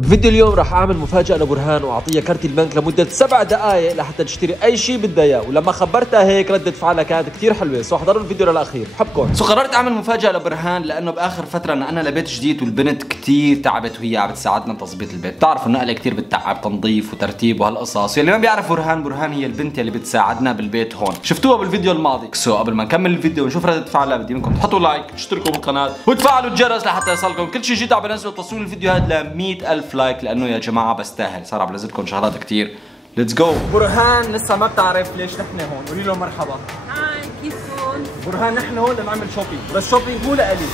بفيديو اليوم راح اعمل مفاجأة لبرهان واعطيها كارت البنك لمدة 7 دقائق لحتى تشتري اي شيء بدها اياه، ولما خبرتها هيك ردة فعلها كانت كثير حلوة، سو احضروا الفيديو للاخير، بحبكم. قررت اعمل مفاجأة لبرهان لانه باخر فترة نقلنا لبيت جديد والبنت كثير تعبت وهي عم تساعدنا بتظبيط البيت، بتعرفوا النقلة كثير بتتعب تنظيف وترتيب وهالقصص، واللي ما بيعرف برهان هي البنت اللي بتساعدنا بالبيت هون، شفتوها بالفيديو الماضي، سو قبل ما نكمل الفيديو ونشوف ردة فعلها بدي منكم تحطوا لايك، تشتركوا بالقناة وتفعلوا الجرس لحتى يصلكم كل شيء جديد عم بنزله، توصلوا الفيديو هذا ل 100,000 لايك لانه يا جماعة بستاهل، صار عم بنزلكم شغلات كثير. ليتس جو. برهان لسه ما بتعرف ليش نحن هون، قولي له مرحبا. هاي كيفكم؟ برهان نحن هون لنعمل شوبينج، بس شوبينج مو لإلي،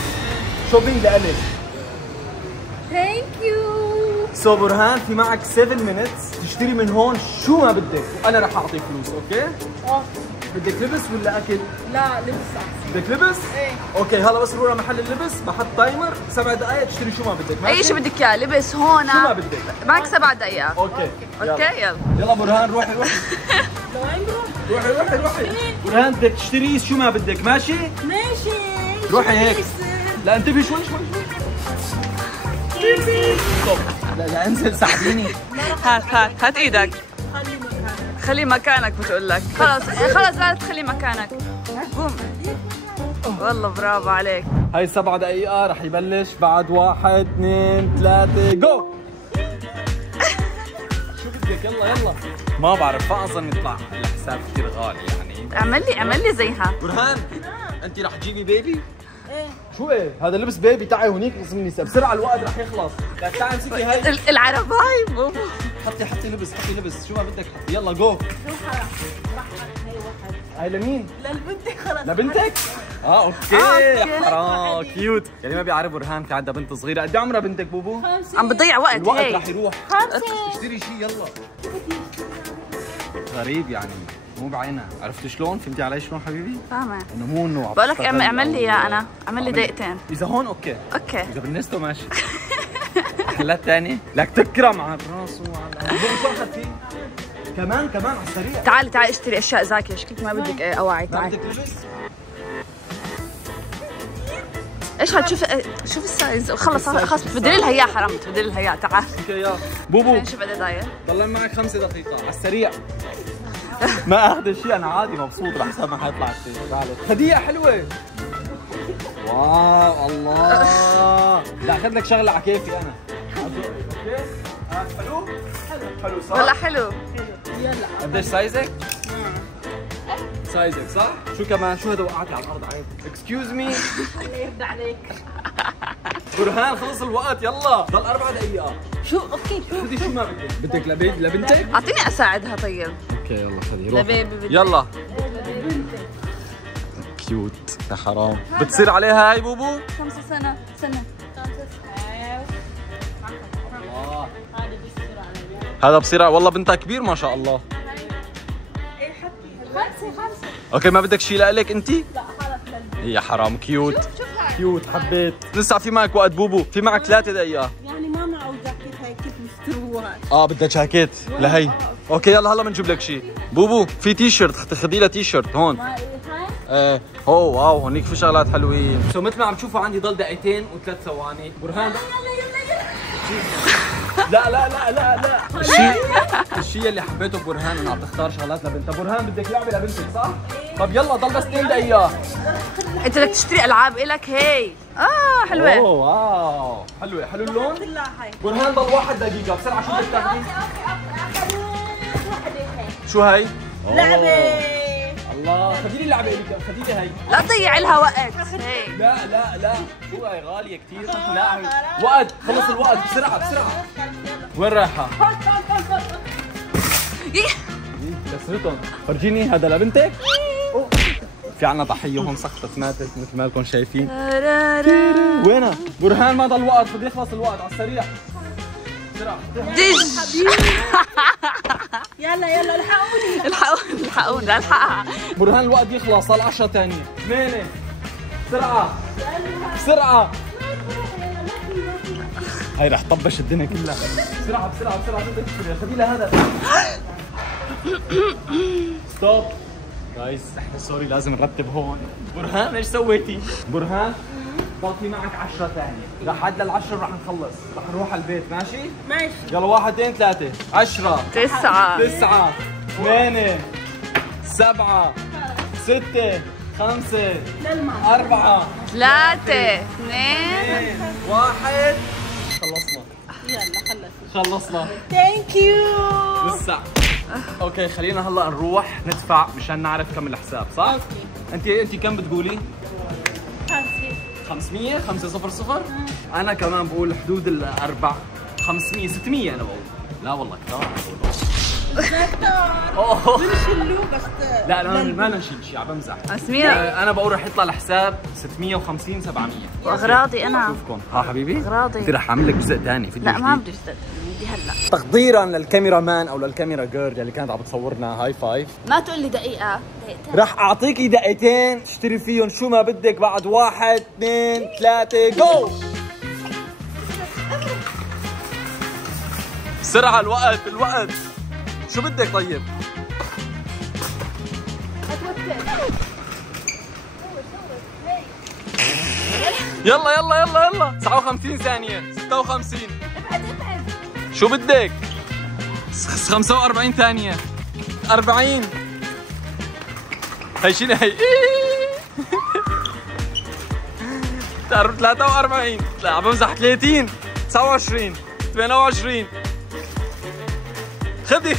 شوبينج لإلك. ثانك يو. سو برهان في معك 7 minutes تشتري من هون شو ما بدك وانا رح اعطيك فلوس، اوكي؟ بدك لبس ولا اكل؟ لا لبس احسن. بدك لبس؟ ايه. اوكي هلا بس نروح محل اللبس، بحط تايمر 7 دقائق تشتري شو ما بدك، ماشي؟ اي شيء بدك اياه، لبس هون شو ما بدك؟ معك 7 دقائق. اوكي اوكي يلا يلا برهان روحي لوين بروح؟ روحي برهان بدك تشتري شو ما بدك، ماشي؟ ماشي. روحي هيك. لا انتبهي شوي. لا انزل ساعديني. هات ايدك، خلي مكانك. بتقول لك خلص لا تخلي مكانك، قوم. والله برافو عليك. هاي 7 دقائق رح يبلش بعد 1 2 3 جو. شو بدك؟ يلا ما بعرف، ما اظن يطلع الحساب كثير غالي يعني. اعمل لي زيها. برهان انت رح تجيبي بيبي؟ ايه. شو ايه؟ هذا لبس بيبي، تعي هونيك قسم النساء، بسرعه الوقت رح يخلص، لا تعي امسكي هاي العرباي بابا. حطي لبس شو ما بدك حطي، يلا جو. هاي لمين؟ للبنت خلص. لبنتك؟ اوكي حرام كيوت، يعني ما بيعرف برهان في عندها بنت صغيره، قد عمرها بنتك بوبو؟ 5. عم بضيع وقت الوقت هيك. رح يروح. 5. اشتري شيء يلا. غريب يعني مو بعينها، عرفتي شلون؟ فهمتي علي شلون حبيبي؟ فاهمه. انه مو انه بقول لك اعمل لي اياه، انا اعمل لي دقيقتين. اذا هون اوكي اذا بالنسبه ماشي. محلات ثانيه لك تكرم على الراس وعلى شو اخذتي؟ كمان على السريع. تعالي اشتري اشياء زاكيه، شكلك ما بدك اواعي. ما تعالي. بدك لبس؟ ايش هتشوف؟ شوف السايز. خلص تبدلي لها اياه، حرام تبدلي لها اياه. تعال اوكي يلا بوبو شوف قد ضايع. طلع معك 5 دقيقة على السريع. ما اخذ شيء، انا عادي مبسوط، رح حساب ما حيطلع كثير. تعالي هدية حلوة. واو الله. لا اخذ لك شغلة على كيفي انا. اوكي؟ حلو صح؟ والله حلو. يلا. قديش سايزك؟ سايزك صح؟ شو كمان؟ شو هذا وقعتي على الارض عيب. اكسكيوز مي. الله يرضى عليك. برهان خلص الوقت يلا، ضل 4 دقائق. شو اوكي خذي شو ما بدك. بدك لبنتك؟ اعطيني اساعدها طيب. اوكي يلا خذي روح. لبيبي بدي. يلا. كيوت يا حرام. بتصير عليها هاي بوبو؟ 5 سنة. هذا بصير والله بنتها كبير ما شاء الله. 5. اوكي ما بدك شيء لإلك انت؟ لا خلص للبنت. يا حرام كيوت. شوف هاي. كيوت حبيت. لسه في معك وقت بوبو، في معك 3 دقائق. يعني ما معه جاكيت هاي كيف مشتروها؟ بدها جاكيت لهي. اوكي يلا هلا بنجيب لك شيء. بوبو في تي شيرت، خذي لها تي شيرت هون. ما ايه اوه واو هونيك في شغلات حلوين. سو مثل ما عم تشوفوا عندي ضل دقيقتين و3 ثواني. برهان لا الشيء اللي حبيته ببرهان انه عم تختار شغلات لبنتها. برهان بدك لعبه لبنتك صح؟ طب يلا ضل بس 2 دقيقة. انت بدك تشتري العاب الك هي. حلوه. اوه واو حلو اللون. برهان ضل 1 دقيقة بسرعة. شو بدك تاخذي؟ شو هي؟ لعبة. الله خذي لي لعبة الك، خذي لي هي. لا تضيع لها وقت هي. لا شو هي غالية كثير. لا وقت، خلص الوقت بسرعة. وين رايحة؟ كسرتهم. فرجيني هذا لبنتك؟ في عنا ضحية هون سقطت ماتت مثل ما لكم شايفين. وينها؟ برهان ما ضل وقت، بده يخلص الوقت على السريع. بسرعة. دج. يلا الحقوني لا الحقها. برهان الوقت يخلص، صار 10 ثانية. 8 بسرعة. هاي رح طبش الدنيا كلها. بسرعة بدك تشتري. خذي لها هذا. ستوب جايز، احنا سوري لازم نرتب هون. برهان ايش سويتي؟ برهان ضل في معك 10 ثانية، لحد لل10 رح نخلص، رح نروح على البيت ماشي؟ ماشي. يلا 1 2 3 10 9 9 8 7 6 5 4 3 2 1 خلصنا. يلا خلصنا. ثانك يو. لسه. اوكي خلينا هلا نروح ندفع مشان نعرف كم الحساب، صح؟ انت كم بتقولي؟ 500 500. انا كمان بقول حدود الاربع 500 600 انا بقول. لا والله كثار. بنشلو بس. لا ما نشيل شيء، عم بمزح. اسميها انا بقول رح يطلع الحساب 650 700. واغراضي انا. شوفكم ها حبيبي. اغراضي. انت رح اعمل لك جزء ثاني فيديو لا ما بدي استنى، بدي هلا. تقديرا للكاميرا مان او للكاميرا جيرل اللي كانت عم بتصورنا، هاي فايف. ما تقول لي دقيقة، دقيقتين. رح اعطيكي دقيقتين تشتري فيهم شو ما بدك بعد 1 2 3 جو. بسرعة الوقت شو بدك طيب؟ يلا 59 ثانية 56. ابعد شو بدك؟ 45 ثانية 40. هي شيلي هي 43. لا عم بمزح 30 29 28. خذي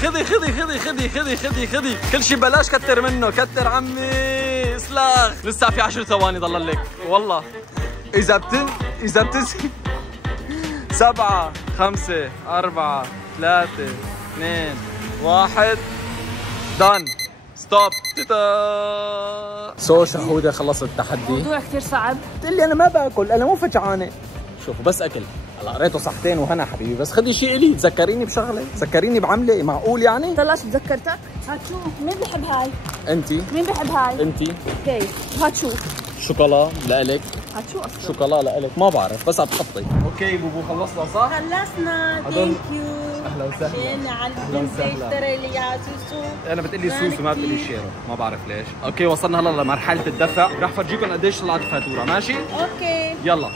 كل شيء بلاش، كتر منه كتر عمي اسلاخ. لسه في 10 ثواني ضل لك والله. إذا بتنسي 7 5 4 3 2 1 دان ستوب. سو شهودة خلص التحدي. موضوع كثير صعب. قلت لي انا ما باكل، انا مو فجعانة. شوفوا بس اكل. هلا قريته صحتين وهنا حبيبي، بس خدي شيء الي، تذكريني بشغله، تذكريني بعمله، معقول يعني؟ طلعت تذكرتك؟ هات شوف، مين بحب هاي؟ انتي. مين بحب هاي؟ انتي. اوكي، هات شوف. شوكولا لإلك. هات شو اصلا؟ شوكولا لإلك، ما بعرف بس عم تحطي. اوكي بوبو خلصنا صح؟ خلصنا. ثانك يو. اهلا وسهلا. عشان على أهلا وسهلا. اشتري لي يا سوسو. انا بتقلي سوسو ما بتقلي شيرو، ما بعرف ليش. اوكي وصلنا هلا لمرحله الدفع، رح فرجيكم قديش طلعت الفاتوره، ماشي؟ اوكي. يلا.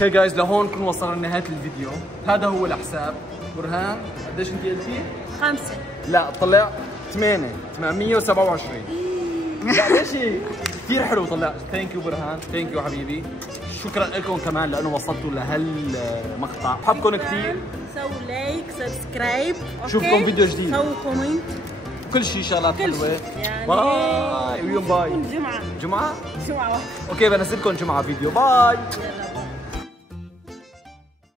اوكي جايز لهون كنا وصلنا لنهايه الفيديو، هذا هو الحساب. برهان قديش انت قلتي؟ 5. لا طلع 827. لا ليش هيك؟ كثير حلو طلع. ثانك يو برهان، ثانك يو حبيبي. شكرا لكم كمان لانه وصلتوا لهالمقطع، بحبكم كثير. سووا لايك سبسكرايب. نشوفكم فيديو جديد. سووا كومنت. وكل شيء شغلات حلوه. يعني باي ويوم باي. جمعة جمعه؟ واحدة. اوكي بنزلكم جمعه فيديو. باي. يلا باي.